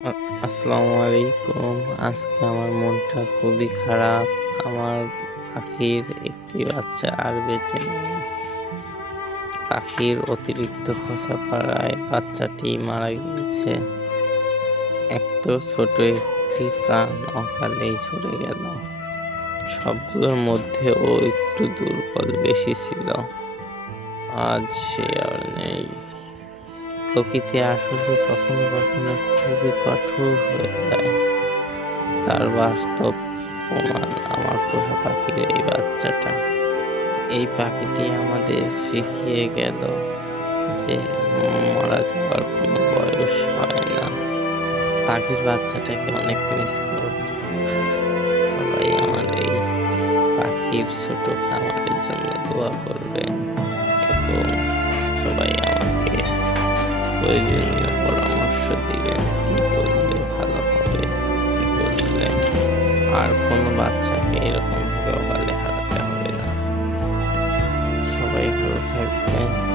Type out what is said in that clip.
আ আসসালামু আলাইকুম। আজকে আমার মনটা খুবই খারাপ। আমার পাখির একটি বাচ্চা আর বেঁচে নেই। পাখির অতিরিক্ত খোঁচা পড়ায় বাচ্চাটি মারা গিয়েছে। এত ছোট একটি প্রাণ অকালেই চলে গেল। সবগুলোর মধ্যে ও একটু দুর্বল বেশি ছিল। আজ সে আর নেই। প্রকৃতি আসলে কখনো কখনো খুবই কঠোর হয়ে যায়। তার বাস্তব প্রমাণ আমার পোষা পাখির এই বাচ্চাটা। এই পাখিটি আমাদের শিখিয়ে গেল যে মারা যাওয়ার কোনো বয়স হয় না। পাখির বাচ্চাটাকে অনেক মিস করব। সবাই আমার এই পাখির ছোট খামারের জন্য দোয়া করবেন এবং সবাই আমাকে প্রয়োজনীয় পরামর্শ দিবেন কি করলে ভালো হবে, কি করলে আর কোনো বাচ্চাকে এরকম ভাবে অকালে হারাতে হবে না। সবাই ভালো থাকবেন।